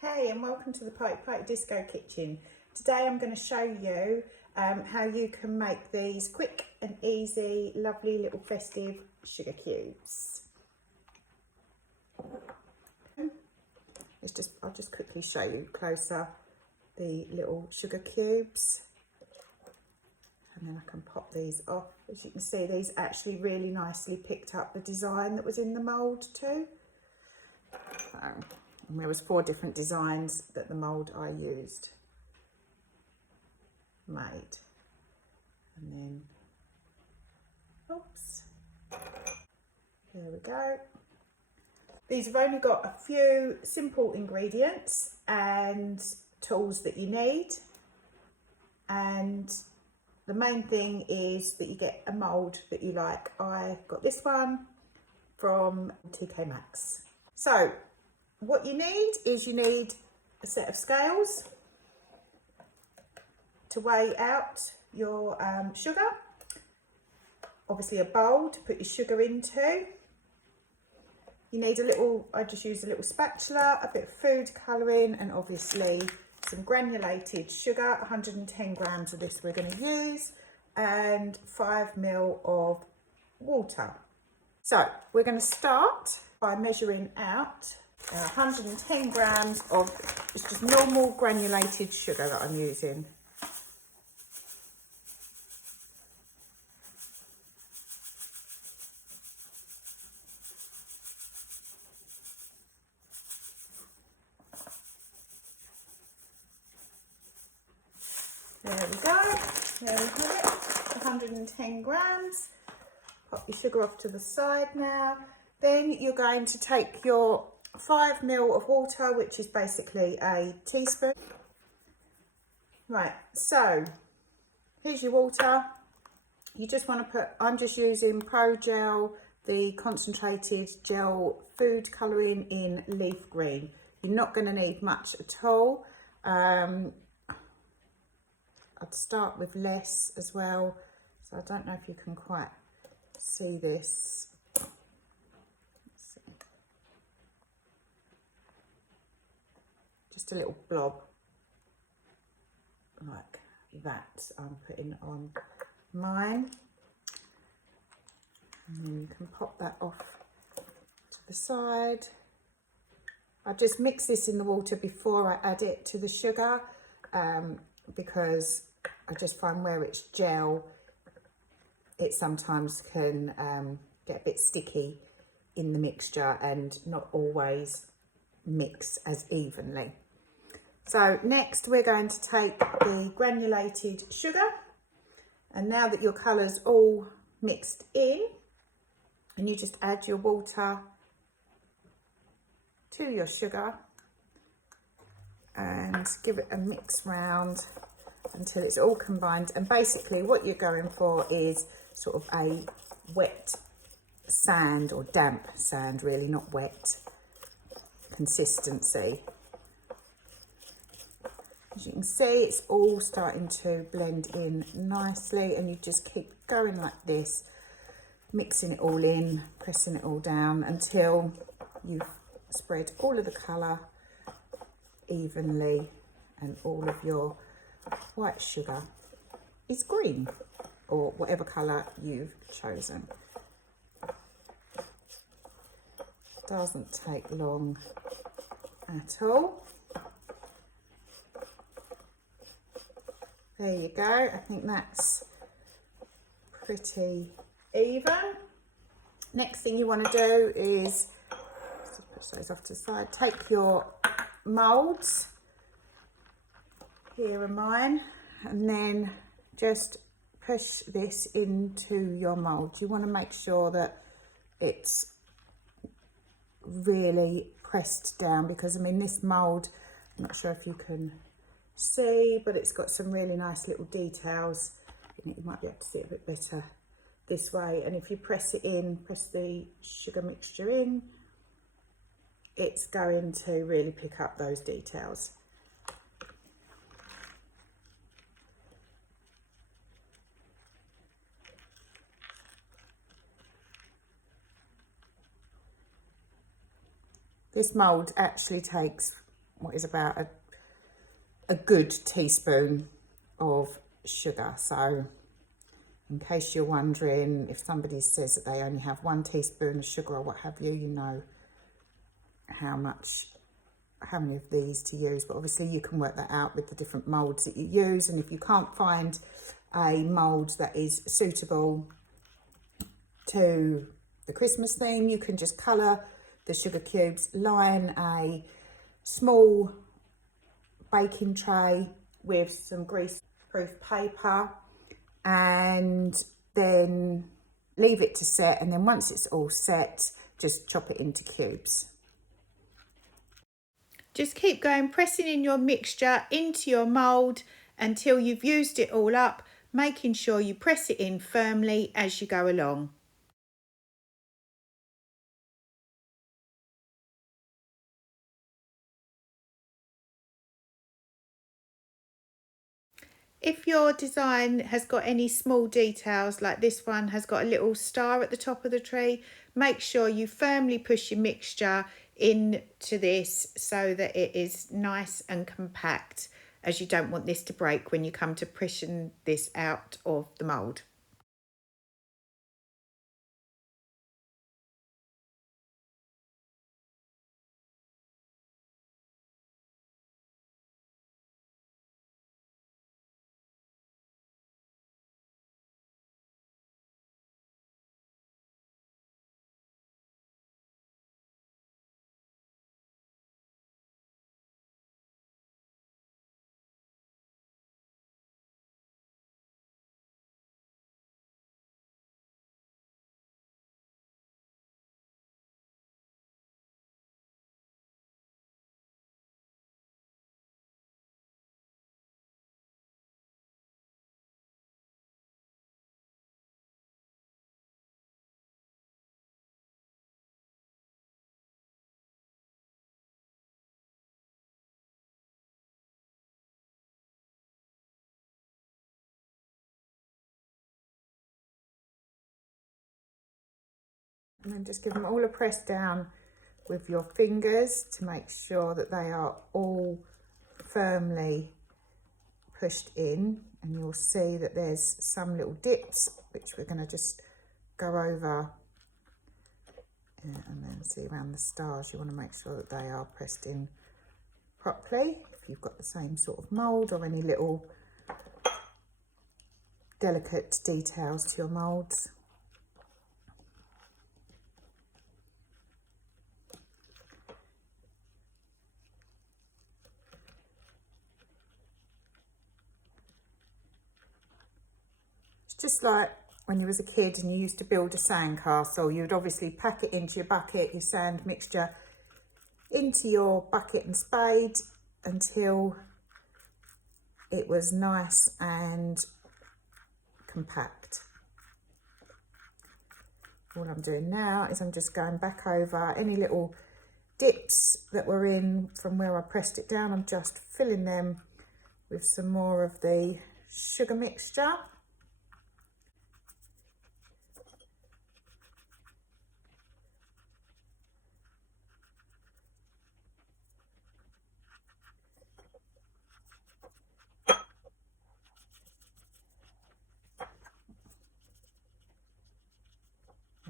Hey, and welcome to the Party Disco Kitchen. Today I'm going to show you how you can make these quick and easy, lovely little festive sugar cubes. I'll just quickly show you closer the little sugar cubes. And then I can pop these off. As you can see, these actually really nicely picked up the design that was in the mould too. And there was 4 different designs that the mould I used made. And then, oops, there we go. These have only got a few simple ingredients and tools that you need. And the main thing is that you get a mould that you like. I got this one from TK Maxx. So what you need is a set of scales to weigh out your sugar, obviously a bowl to put your sugar into. You need I just use a little spatula, a bit of food colouring, and obviously some granulated sugar. 110 grams of this we're going to use, and 5 ml of water. So we're going to start by measuring out 110 grams of just normal granulated sugar that I'm using. There we go. There we have it. 110 grams. Pop your sugar off to the side now. Then you're going to take your 5 ml of water, which is basically a teaspoon. Right, so here's your water. You just want to I'm just using progel, the concentrated gel food colouring in leaf green. You're not going to need much at all. I'd start with less as well. So I don't know if you can quite see this. Just a little blob like that I'm putting on mine, and then you can pop that off to the side. I just mix this in the water before I add it to the sugar, because I just find where it's gel, it sometimes can get a bit sticky in the mixture and not always mix as evenly. So next we're going to take the granulated sugar, and now that your colour's all mixed in, and you just add your water to your sugar and give it a mix round until it's all combined. And basically what you're going for is sort of a wet sand, or damp sand really, not wet consistency. As you can see, it's all starting to blend in nicely, and you just keep going like this, mixing it all in, pressing it all down until you've spread all of the colour evenly and all of your white sugar is green, or whatever colour you've chosen. Doesn't take long at all. There you go. I think that's pretty even. Next thing you want to do is, just push those off to the side, take your moulds, here are mine, and then just push this into your mould. You want to make sure that it's really pressed down, because I mean this mould, I'm not sure if you can see, but it's got some really nice little details in it. You might be able to see it a bit better this way, and if you press it in, press the sugar mixture in, it's going to really pick up those details. This mould actually takes what is about a good teaspoon of sugar. So in case you're wondering, if somebody says that they only have 1 teaspoon of sugar or what have you, you know how many of these to use. But obviously you can work that out with the different moulds that you use. And if you can't find a mould that is suitable to the Christmas theme, you can just colour the sugar cubes, line a small baking tray with some grease-proof paper, and then leave it to set. And then once it's all set, just chop it into cubes. Just keep going, pressing in your mixture into your mould until you've used it all up, making sure you press it in firmly as you go along. If your design has got any small details, like this one has got a little star at the top of the tree, make sure you firmly push your mixture into this so that it is nice and compact, as you don't want this to break when you come to pushing this out of the mould. And then just give them all a press down with your fingers to make sure that they are all firmly pushed in. And you'll see that there's some little dips, which we're going to just go over. And then see around the stars, you want to make sure that they are pressed in properly. If you've got the same sort of mould or any little delicate details to your moulds. Just like when you was a kid and you used to build a sandcastle, you'd obviously pack it into your bucket, your sand mixture into your bucket and spade until it was nice and compact. All I'm doing now is I'm just going back over any little dips that were in from where I pressed it down. I'm just filling them with some more of the sugar mixture.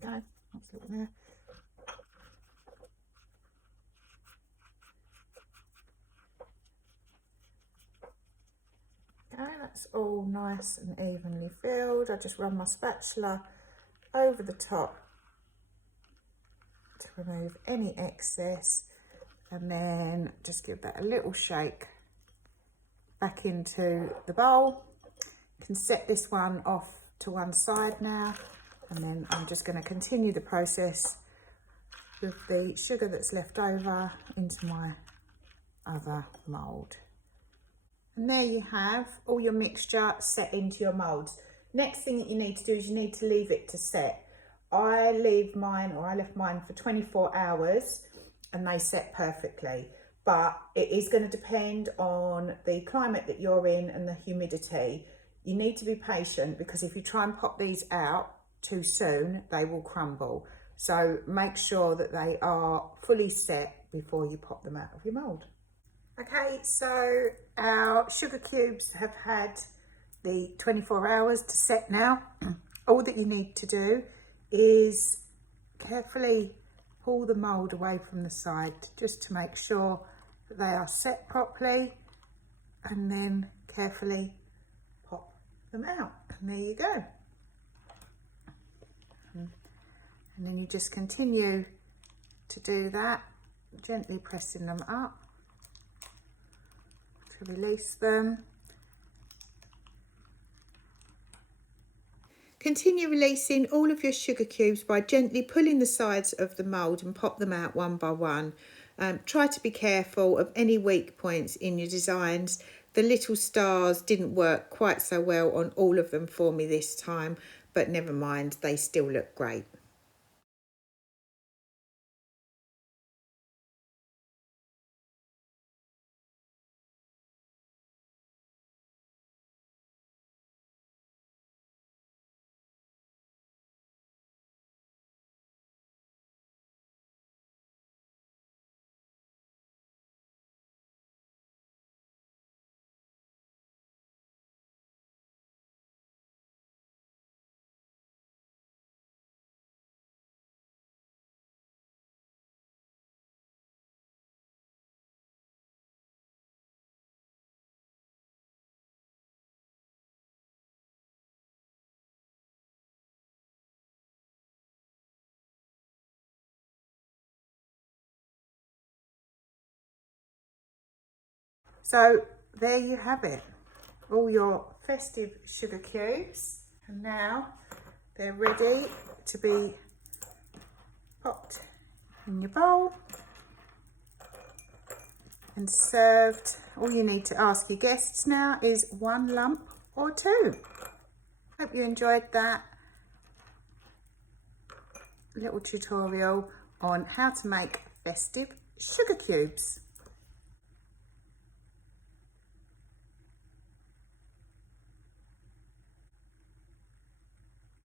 There we go, that's it there. Okay, that's all nice and evenly filled. I just run my spatula over the top to remove any excess, and then just give that a little shake back into the bowl. You can set this one off to one side now, and then I'm just going to continue the process with the sugar that's left over into my other mould. And there you have all your mixture set into your moulds. Next thing that you need to do is you need to leave it to set. I left mine for 24 hours and they set perfectly, but it is going to depend on the climate that you're in and the humidity. You need to be patient, because if you try and pop these out too soon, they will crumble. So make sure that they are fully set before you pop them out of your mould. Okay, so our sugar cubes have had the 24 hours to set now. All that you need to do is carefully pull the mould away from the side just to make sure that they are set properly, and then carefully pop them out, and there you go. And then you just continue to do that, gently pressing them up to release them. Continue releasing all of your sugar cubes by gently pulling the sides of the mould and pop them out one by one. Try to be careful of any weak points in your designs. The little stars didn't work quite so well on all of them for me this time, but never mind, they still look great. So there you have it, all your festive sugar cubes, and now they're ready to be popped in your bowl and served. All you need to ask your guests now is 1 lump or 2. Hope you enjoyed that little tutorial on how to make festive sugar cubes.